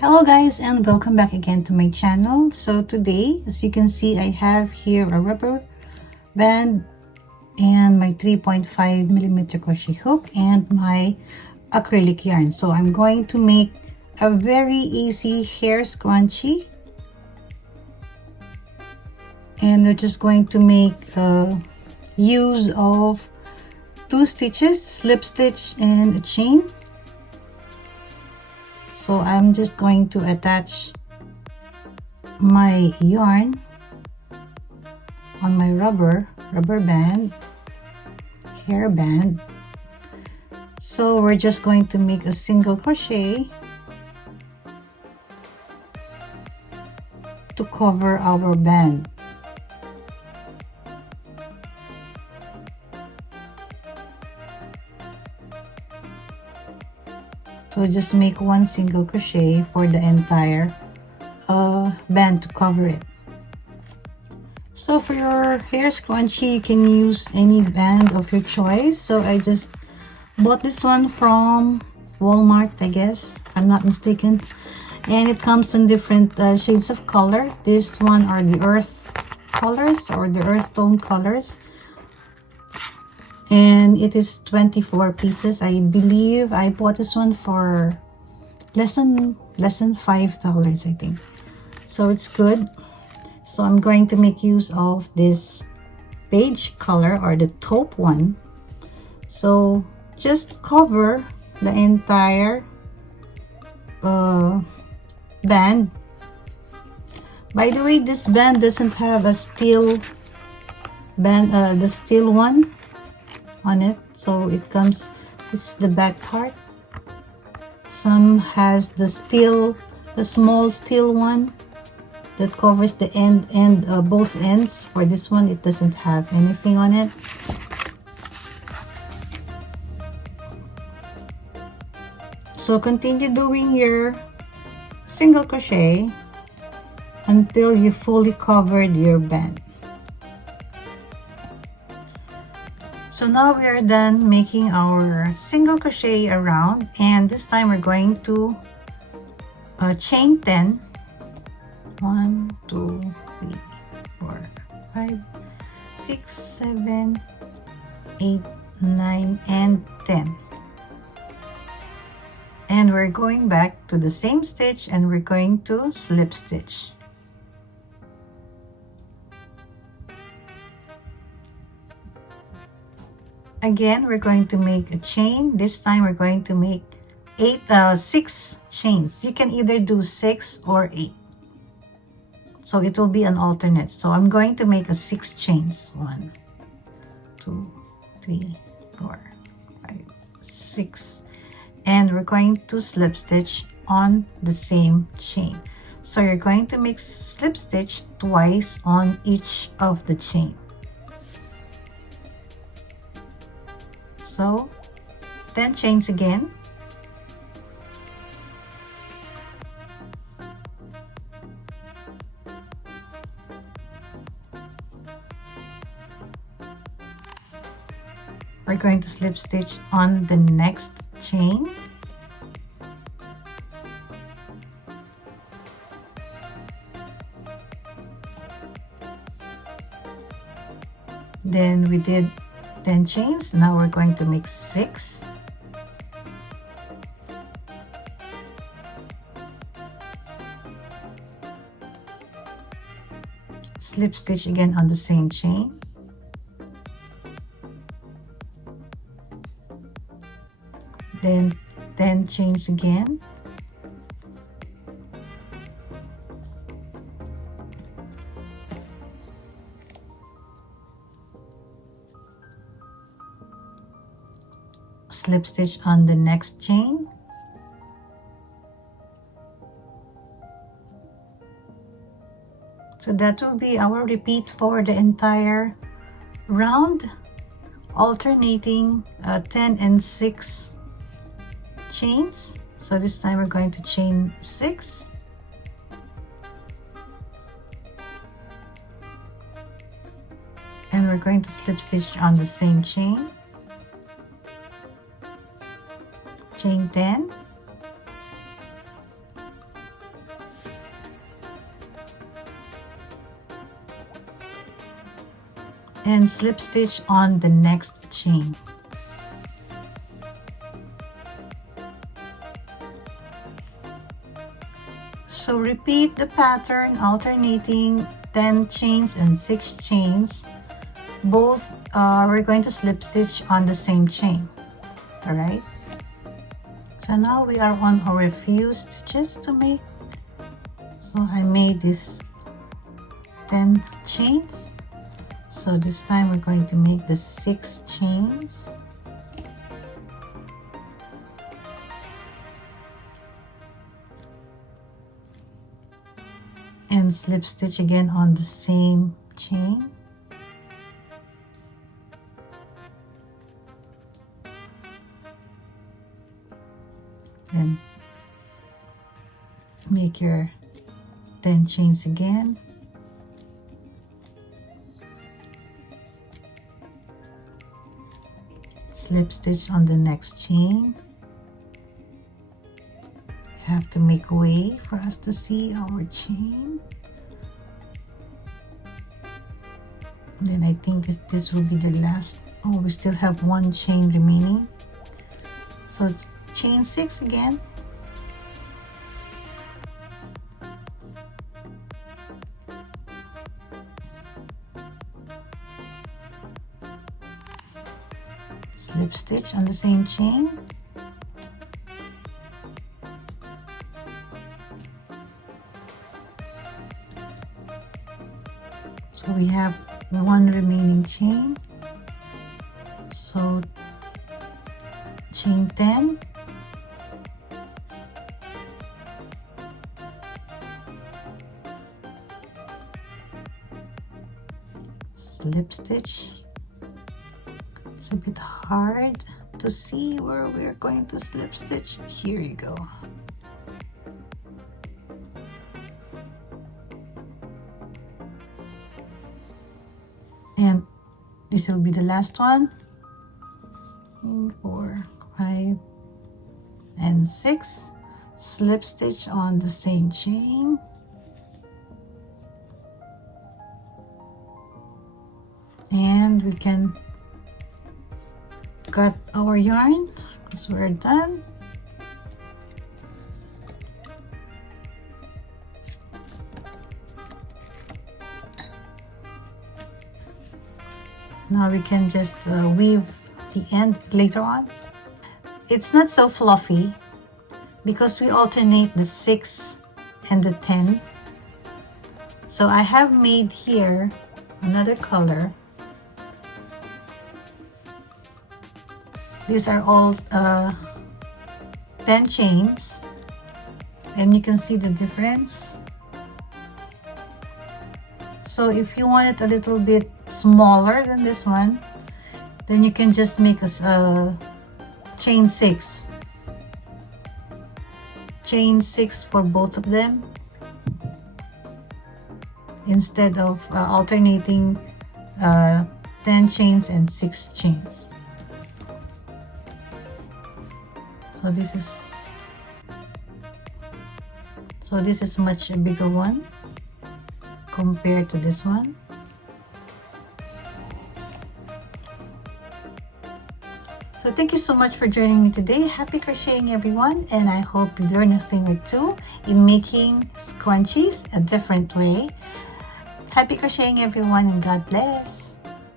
Hello guys, and welcome back again to my channel. So today, as you can see, I have here a rubber band and my 3.5mm crochet hook and my acrylic yarn. So I'm going to make a very easy hair scrunchie, and we're just going to make use of 2 stitches, slip stitch and a chain. So I'm just going to attach my yarn on my rubber band, hair band. So we're just going to make a single crochet to cover our band. So just make one single crochet for the entire band to cover it. So for your hair scrunchie, you can use any band of your choice. So I just bought this one from Walmart, I guess, if I'm not mistaken, and it comes in different shades of color. This one are the earth colors, or the earth tone colors, and it is 24 pieces. I believe I bought this one for less than $5, I think, so it's good. So I'm going to make use of this beige color, or the taupe one. So just cover the entire band. By the way, this band doesn't have a steel band, the steel one on it, so it comes, this is the back part. Some has the steel, the small steel one that covers the end and both ends. For this one, it doesn't have anything on it. So continue doing your single crochet until you fully covered your band. So now we are done making our single crochet around, and this time we're going to chain 10. 1, 2, 3, 4, 5, 6, 7, 8, 9, and 10. And we're going back to the same stitch, and we're going to slip stitch. Again, we're going to make a chain. This time we're going to make 6 chains. You can either do 6 or 8. So it will be an alternate. So I'm going to make 6 chains. 1, 2, 3, 4, 5, 6. And we're going to slip stitch on the same chain. So you're going to make slip stitch twice on each of the chain. So 10 chains again. We're going to slip stitch on the next chain. Then we did 10 chains. Now we're going to make 6. Slip stitch again on the same chain. Then 10 chains again. Slip stitch on the next chain. So that will be our repeat for the entire round, alternating 10 and 6 chains. So this time we're going to chain 6. And we're going to slip stitch on the same chain. Chain 10. and slip stitch on the next chain. So repeat the pattern, alternating 10 chains and 6 chains. Both we're going to slip stitch on the same chain. All right, so now we are on our few stitches to make. So I made this 10 chains. So this time we're going to make the 6 chains. And slip stitch again on the same chain. And make your 10 chains again. Slip stitch on the next chain. You have to make way for us to see our chain. And then I think this will be the last. Oh, we still have 1 chain remaining. So it's chain 6 again. Slip stitch on the same chain. So we have 1 remaining chain. So chain 10. Slip stitch. It's a bit hard to see where we're going to slip stitch. Here you go. And this will be the last one. 3, 4, 5, and 6. Slip stitch on the same chain. And we can cut our yarn because we're done. Now we can just weave the end later on. It's not so fluffy because we alternate the 6 and the 10. So I have made here another color. These are all 10 chains, and you can see the difference. So if you want it a little bit smaller than this one, then you can just make a chain 6. Chain 6 for both of them instead of alternating 10 chains and 6 chains. So this is much a bigger one compared to this one. So thank you so much for joining me today. Happy crocheting, everyone, and I hope you learned a thing or two in making scrunchies a different way. Happy crocheting, everyone, and God bless.